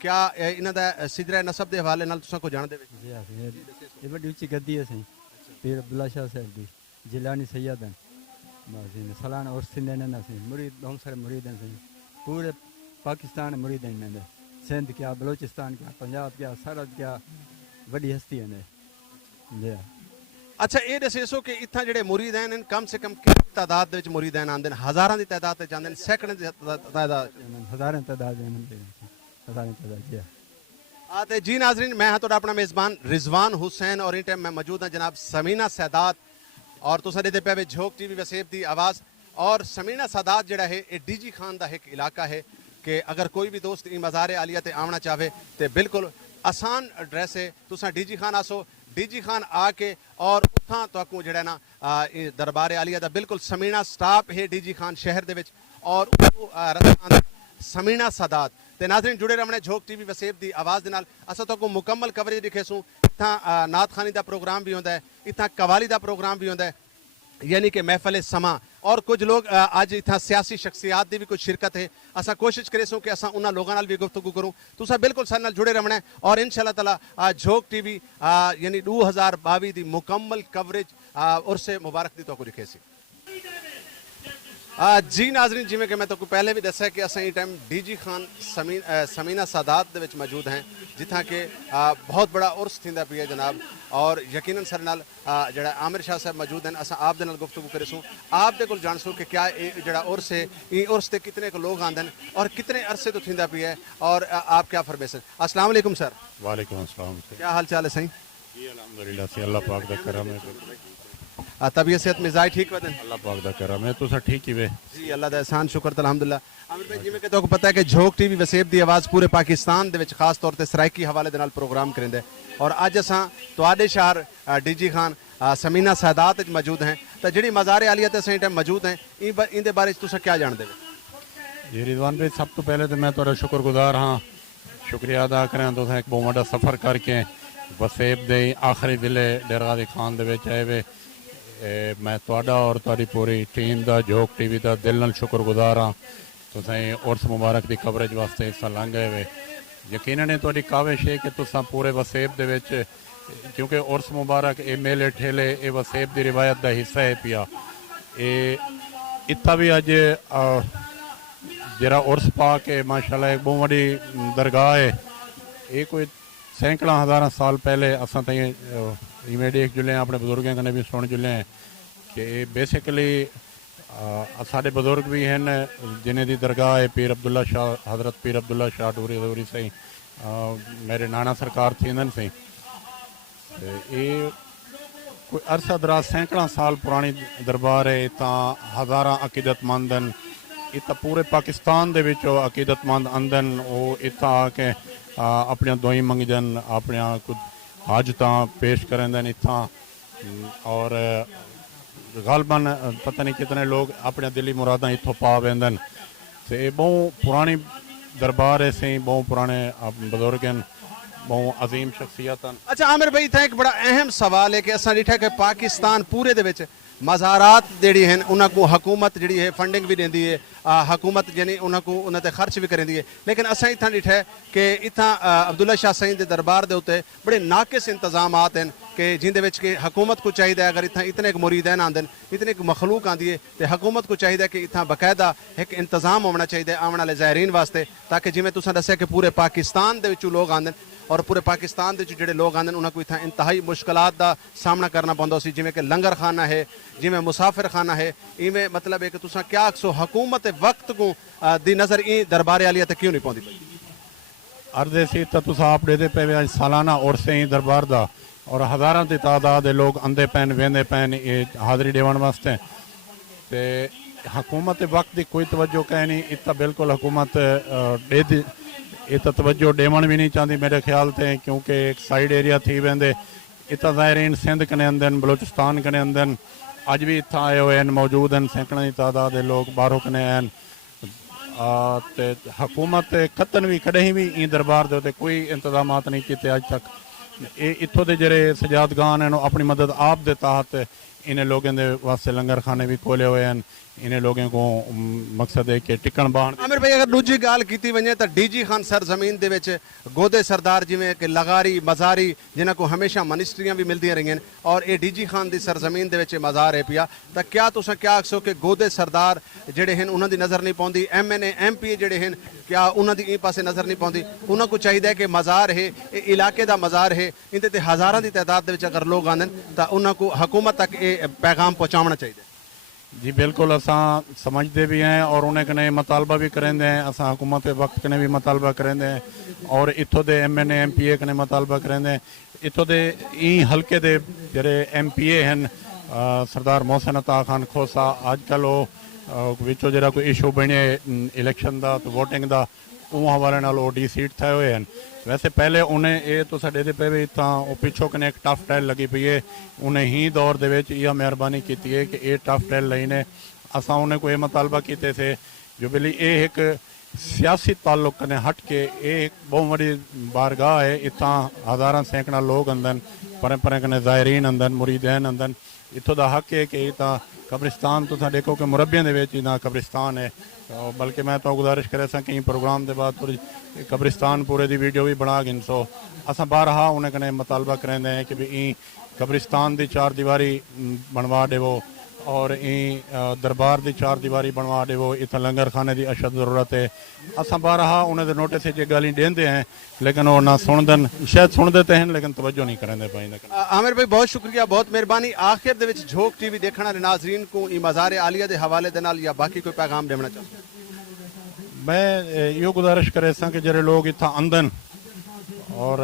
کیا انہاں دا سدرہ نسب دے حوالے نال تساں کو جان دے جی یہ بڑی اچھی گدی ہے پیر عبداللہ شاہ صاحب دی جیلانی سید ہیں بس سالانہ اور سندھ نے سی مرید بہت سارے مرید ہیں پورے پاکستان مرید ہیں سندھ کیا بلوچستان کیا پنجاب کیا سرحد کیا بڑی ہستی ہیں جی اچھا یہ دسے سو کہ اتنا جڑے مرید ہیں کم سے کم کتنی تعداد دے وچ مرید ہیں آندے ہزاراں دی تعداد تے جاندے سینکڑے دی تعداد ہزاریں تعداد ہزاریں تعداد جی تے جی ناظرین میں ہاں تہاڈا اپنا میزبان رضوان حسین اور ان ٹائم میں موجود ہوں جناب سمینہ سادات اور تساں دے پے وے جھوک ٹی وی وسیب دی آواز اور سمینہ سادات جڑا ہے یہ ڈی جی خان دا ایک علاقہ ہے کہ اگر کوئی بھی دوست ای مزار عالیہ تے آونا چاہے تے بالکل آسان ایڈریس ہے تساں ڈی جی خان آسو ڈی جی خان آ کے اور اتھاں تو جڑا نا دربار عالیہ دا بالکل سمینہ سٹاپ ہے ڈی جی خان شہر دے وچ اور رستہ سمینہ سادات تے ناظرین جڑے رہنے جھوک ٹی وی وسیب دی آواز دے نال اساں تو کو مکمل کوریج دکھے سوں اتھاں نعت خانی دا پروگرام بھی ہوندا ہے اتھاں قوالی دا پروگرام بھی ہوندا ہے یعنی کہ محفل سما اور کچھ لوگ آج اتنا سیاسی شخصیات دی بھی کچھ شرکت ہے اسا کوشش کرے سوں کہ اسا انہاں لوگاں نال بھی گفتگو کروں تساں بالکل سارے نال جڑے رہنا ہے اور انشاءاللہ تعالی جھوک ٹی وی یعنی 2022 دی مکمل کوریج عرس مبارک دی تو کو دکھے سی جی ناظرین جی میں کہ میں تو پہلے بھی دسیا کہ اساں ٹائم ڈی جی خان سمینہ سادات دے وچ موجود ہیں جتھاں کہ بہت بڑا عرس تھیندا پیا جناب اور یقیناً سر نال جڑا عامر شاہ صاحب موجود ہیں اساں آپ دے نال گفتگو کرے سوں آپ دے کول جان سو کہ کیا جڑا عرس ہے ای عرس تے کتنے کو لوگ آندن اور کتنے عرصے تو تھیندا پیا ہے اور آپ کیا فرمیسن السلام علیکم سر وعلیکم السلام کیا حال چال ہے سائیں جی الحمدللہ سے اللہ پاک دا کرم ہے طبیعت صحت مزاج ٹھیک ودن اللہ پاک دا کرم ہے تو سر ٹھیک ہی وے جی اللہ دا احسان شکر الحمدللہ عامر بھائی جی میں کہ تو کو پتہ ہے کہ جھوک ٹی وی وسیب دی آواز پورے پاکستان دے وچ خاص طور تے سرائکی حوالے دے نال پروگرام کریندا ہے اور اج اساں تواڈے شہر ڈی جی خان سمینہ سادات وچ موجود ہیں تے جڑی مزار عالیہ تے اساں ٹائم موجود ہیں این دے بارے تساں کیا جان دے جی رضوان بھائی سب تو پہلے تو میں تہاڈا شکر گزار ہاں شکریہ ادا کراں تساں ایک بہت بڑا سفر کر کے وسیب دے آخری ضلع ڈیرہ غازی خان دے وچ آئے وے میں تہاڈا اور تہاڈی پوری ٹیم دا جھوک ٹی وی دا دل نال شکر گزار ہاں تساں عرس مبارک دی کوریج واسطے حصہ لنگ گئے وے یقیناً تہاڈی کاوش ہے کہ تساں پورے وسیب دے وچ کیونکہ عرس مبارک اے میلے ٹھیلے اے وسیب دی روایت دا حصہ ہے پیا اے اتھا بھی اج جرا عرس پا کے ماشاءاللہ ایک بہت بڑی درگاہ ہے یہ کوئی سینکڑا ہزاراں سال پہلے اساں تائیں میں دیکھ جلے ہیں اپنے بزرگوں کنے بھی سن جلے ہیں کہ بیسیکلی سارے بزرگ بھی ہیں جنہیں دی درگاہ ہے پیر عبداللہ شاہ حضرت پیر عبداللہ شاہ ڈوری سائیں میرے نانا سرکار تھیندن سائیں یہ کوئی عرصہ دراز سینکڑا سال پرانی دربار ہے اتنا ہزاراں عقیدت مندن اتنا پورے پاکستان دے وچوں عقیدت مند اندن وہ اتنا آ کے اپنے دعائیں منگدن اپنے کچھ حاجتاں پیش کرندن اتنا اور غالباً پتہ نہیں کتنے لوگ اپنے دلی مراداں اتھوں پا ویندن تے بہت پرانی دربار ہے سیں بہت پرانے بزرگ ہیں بہت عظیم شخصیت ہیں اچھا عامر بھائی تھا ایک بڑا اہم سوال ہے کہ اساں ڈٹھا کہ پاکستان پورے دے وچ مزارات جڑی ہیں انہاں کو حکومت جڑی ہے فنڈنگ بھی دیندی ہے حکومت یعنی انہاں کو انہاں تے خرچ بھی کریندی ہے لیکن اساں اتھاں ڈٹھا ہے کہ اتھاں عبداللہ شاہ سائیں دے دربار دے اوتے بڑے ناقص انتظامات ہیں کہ جن دے وچ کہ حکومت کو چاہیے اگر اتھاں اتنے ایک مریدین آندن اتنے ایک مخلوق آندی ہے تے حکومت کو چاہیے کہ اتھاں باقاعدہ ایک انتظام ہونا چاہیے آون والے زائرین واسطے تاکہ جویں تساں دسیا کہ پورے پاکستان دے وچوں لوگ آندن اور پورے پاکستان دے جڑے لوگ آندن انہاں کو اتھاں انتہائی مشکلات دا سامنا کرنا پوندا سی جویں کہ لنگر خانہ ہے جویں مسافر خانہ ہے ایویں مطلب ہے کہ تساں کیا آکھسو حکومت وقت کو دی نظر ای دربار عالیہ تے کیوں نہیں پوندی پئی عرض سی تو تساں آپ دے پے اج سالانہ عرس ہی دربار دا اور ہزاراں دی تعداد لوگ اندے پین ویندے پین حاضری دیون واسطے تے حکومت وقت دی کوئی توجہ کہ نہیں اتنا بالکل حکومت دے دی اتنا توجہ ڈیون بھی نہیں چاہتی میرے خیال تے کیونکہ ایک سائیڈ ایریا تھی ویندے اتنا زائرین سندھ کنے اندن بلوچستان کنے اندن اج بھی اتنا آئے ہوئے ہیں موجود ہیں سینکڑوں کی تعداد لوگ باہروں کنے ہیں تے حکومت قطن بھی کدیں بھی این دربار دے کوئی انتظامات نہیں کیتے اج تک اتھوں دے جڑے سجادگان ہیں اپنی مدد آپ دے تحت انہیں لوگوں کے واسطے لنگر خانے بھی کھولے ہوئے ہیں انہیں لوگوں کو مقصد ہے کہ ٹکن بہن عامر بھائی اگر دوجی گال کیتی ونجے تو ڈی جی خان سرزمین دے وچ گودے سردار جویں کہ لغاری مزاری جنہاں کو ہمیشہ منسٹریاں بھی ملدی رہی ہیں اور اے ڈی جی خان دی سرزمین دے وچ مزار ہے پیا تو کیا تساں کیا آکھسو کہ گودے سردار جڑے ہیں انہاں دی نظر نہیں پوندی M N A M P A جڑے ہیں کیا انہاں دی این پاسے نظر نہیں پوندی انہاں کو چاہیے کہ مزار ہے اے علاقے دا مزار ہے اندے تے ہزاراں دی تعداد دے وچ اگر لوگ آندن تو انہاں کو حکومت تک اے پیغام پہنچاونا چاہیے جی بالکل اساں سمجھتے بھی ہیں اور انہیں کنے مطالبہ بھی کریں دیں اساں حکومت وقت کنے بھی مطالبہ کریں دیں اور اتھو دے M N A M P A کنے مطالبہ کریں دیں اتھو دے این حلقے دے جڑے ایم پی اے ہیں سردار محسن عطا خان کھوسا آج کل وہ وچوں جڑا کوئی ایشو بنے الیکشن دا تو ووٹنگ دا وہ حوالے نال او ڈی سیٹ تھے ہوئے ہیں ویسے پہلے انہیں یہ تو سڈے دے پہ بھی اتنا وہ پچھوں کنے ایک ٹف ٹائل لگی پئی ہے انہیں ہی دور دے وچ یہ مہربانی کی ہے کہ یہ ٹف ٹائل لئی نے اساں انہیں کو یہ مطالبہ کیتے تھے جو بلی یہ ایک سیاسی تعلق کنے ہٹ کے یہ ایک بہت بڑی بارگاہ ہے اتنا ہزاراں سینکڑا لوگ اندن پریں پریں کنے زائرین اندن مریدین اندن اتوں دا حق ہے کہ اتنا قبرستان تو دیکھو کہ مربیاں دے وچ اتنا قبرستان ہے بلکہ میں تو گزارش کرے سا کہیں پروگرام دے بعد تھوڑی قبرستان پورے دی ویڈیو بھی بنا گن سو اساں بارہا انہیں کنے مطالبہ کریں دیں کہ بھی این قبرستان دی 4 دیواری بنوا دے وہ اور این دربار دی 4 دیواری بنوا دے وہ اتنا لنگر خانے دی اشد ضرورت ہے اساں بارہا انہیں دے نوٹس یہ گالی دیندے ہیں لیکن وہ نہ سن دن شاید سن دیتے ہیں لیکن توجہ نہیں کریں دے پائیں عامر بھائی بہت شکریہ بہت مہربانی آخر دے وچ جھوک ٹی وی دیکھنا ناظرین کو ای مزار عالیہ دے حوالے دے نال یا باقی کوئی پیغام دینا چاہتا میں یہ گزارش کرے سا کہ جڑے لوگ اتنا اندن اور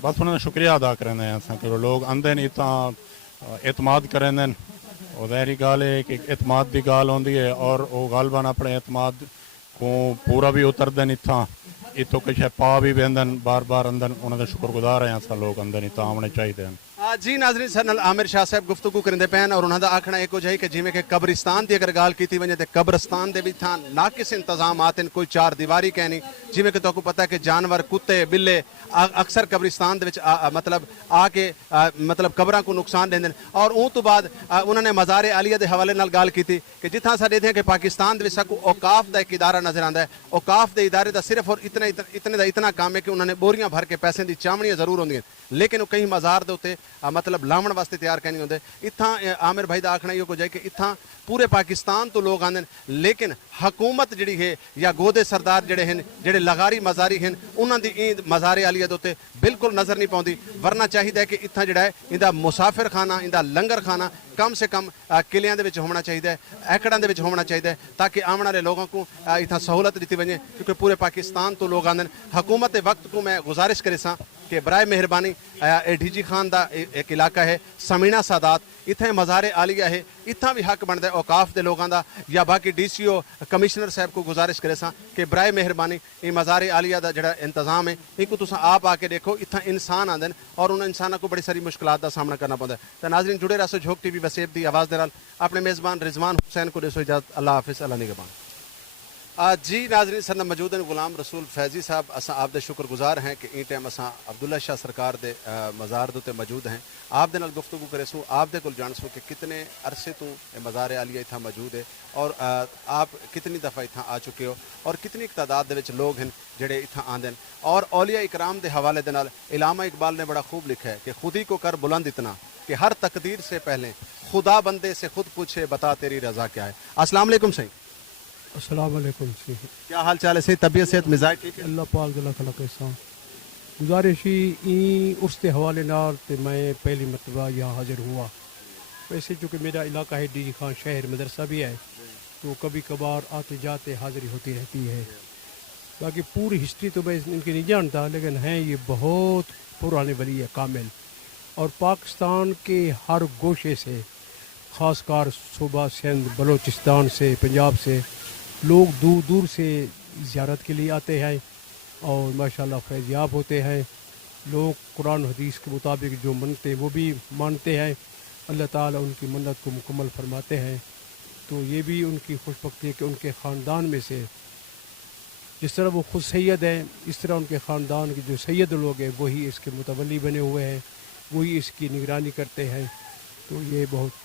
بس انہوں نے شکریہ ادا کریں کہ لوگ اندن اتنا اعتماد کریں دیں اور ظاہری گال ہے کہ اعتماد دی گال ہوندی ہے اور وہ غالباً اپنے اعتماد کو پورا بھی اتر دیں اتنا اتوں کچھ پا بھی بیندن بار بار اندن انہوں نے شکر گزار ہیں ایسا لوگ اندن اتنا آمنے چاہیے جی ناظرین سر نال عامر شاہ صاحب گفتگو کرندے پین اور انہاں دا آکھنا ایک ہو جائے کہ جویں کہ قبرستان دی اگر گال کیتی ونجے تے قبرستان دے وچ تھاں ناقص انتظامات ہیں کوئی 4 دیواری کہنی جویں کہ تو کو پتہ ہے کہ جانور کتے بلے اکثر قبرستان دے وچ مطلب آ کے مطلب قبراں کو نقصان دیندے اور اون تو بعد انہوں نے مزار عالیہ دے حوالے نال گال کیتی کہ جتھاں ساڈے تھے کہ پاکستان دے وچ کو اوقاف دا ایک ادارہ نظر آندا ہے اوقاف دے ادارے دا صرف اور اتنا کام ہے کہ انہوں نے بوریاں بھر کے پیسے دی چامڑیاں ضرور ہوندیاں لیکن وہ کہیں مزار دے اوتے مطلب لاون واسطے تیار کرنی ہوندے اتھاں عامر بھائی دا آکھنا یہ ہو جائے کہ اتھاں پورے پاکستان تو لوگ آندے لیکن حکومت جڑی ہے یا گودے سردار جڑے ہیں جڑے لغاری مزاری ہیں انہاں دی این مزار عالیہ دے اوتے بالکل نظر نہیں پاؤندی ورنہ چاہیے کہ اتھاں جڑا ہے ایندا مسافر خانہ ایندا لنگر خانہ کم سے کم قلعیاں دے وچ ہونا چاہیے ایکڑاں دے وچ ہونا چاہیے تاکہ آمن والے لوگوں کو اتھاں سہولت دیتی ونجے کیونکہ پورے پاکستان تو لوگ آندے حکومت وقت کو میں گزارش کرے سا کہ برائے مہربانی اے ڈی جی خان دا ایک علاقہ ہے سمینہ سادات اتھے مزار عالیہ ہے اتھاں بھی حق بنتا ہے اوقاف دے لوگاں دا یا باقی ڈی سی او کمشنر صاحب کو گزارش کرے سا کہ برائے مہربانی یہ مزار عالیہ دا جڑا انتظام ہے ان کو تساں آپ آ کے دیکھو اتھاں انسان آندن اور انہاں انساناں کو بڑی ساری مشکلات دا سامنا کرنا پوندا ہے تو ناظرین جڑے رہو جھوک ٹی وی وسیب دی آواز دے نال اپنے میزبان رضوان حسین کو دیسو اجازت اللہ حافظ اللہ نگہبان جی ناظرین سر موجود ہیں غلام رسول فیضی صاحب اساں آپ دے شکر گزار ہیں کہ این ٹائم اساں عبداللہ شاہ سرکار دے مزار دے موجود ہیں آپ دے نال گفتگو کرے سو آپ دے کول جان سو کہ کتنے عرصے تو مزار عالیہ اتھاں موجود ہے اور آپ کتنی دفعہ اتھاں آ چکے ہو اور کتنی تعداد دے وچ لوگ ہیں جڑے اتھاں آندے اور اولیاء اکرام دے حوالے دے نال علامہ اقبال نے بڑا خوب لکھا ہے کہ خود ہی کو کر بلند اتنا کہ ہر تقدیر سے پہلے خدا بندے سے خود پوچھے بتا تیری رضا کیا ہے السلام علیکم سہی السلام علیکم سی کیا حال چال ہے صحیح طبیعت صحت مزاج ٹھیک ہے اللہ پاک دلہ خلق احسان گزارش ہی اس کے حوالے نال تے میں پہلی مرتبہ یہاں حاضر ہوا ویسے چونکہ میرا علاقہ ہے ڈی جی خان شہر مدرسہ بھی ہے تو کبھی کبھار آتے جاتے حاضری ہوتی رہتی ہے باقی پوری ہسٹری تو میں ان کی نہیں جانتا لیکن ہیں یہ بہت پرانے ولی ہے کامل اور پاکستان کے ہر گوشے سے خاص کر صوبہ سندھ بلوچستان سے پنجاب سے لوگ دور دور سے زیارت کے لیے آتے ہیں اور ماشاءاللہ فیض یاب ہوتے ہیں لوگ قرآن حدیث کے مطابق جو منتے وہ بھی مانتے ہیں اللہ تعالیٰ ان کی منت کو مکمل فرماتے ہیں تو یہ بھی ان کی خوش بختی ہے کہ ان کے خاندان میں سے جس طرح وہ خود سید ہیں اس طرح ان کے خاندان کے جو سید لوگ ہیں وہی اس کے متولی بنے ہوئے ہیں وہی اس کی نگرانی کرتے ہیں تو یہ بہت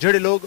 ਜਿਹੜੇ ਲੋਕ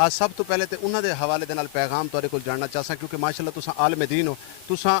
ਆ ਸਭ ਤੋਂ ਪਹਿਲੇ ਤੇ ਉਹਨਾਂ ਦੇ ਹਵਾਲੇ ਦੇ ਨਾਲ ਪੈਗਾਮ ਤੁਹਾਡੇ ਕੋਲ ਜਾਣਨਾ ਚਾਹਸਾਂ, ਕਿਉਂਕਿ ਮਾਸ਼ਾਅੱਲਾ ਤੁਸੀਂ ਆਲਮ ਦੀਨ ਹੋ, ਤੁਸੀਂ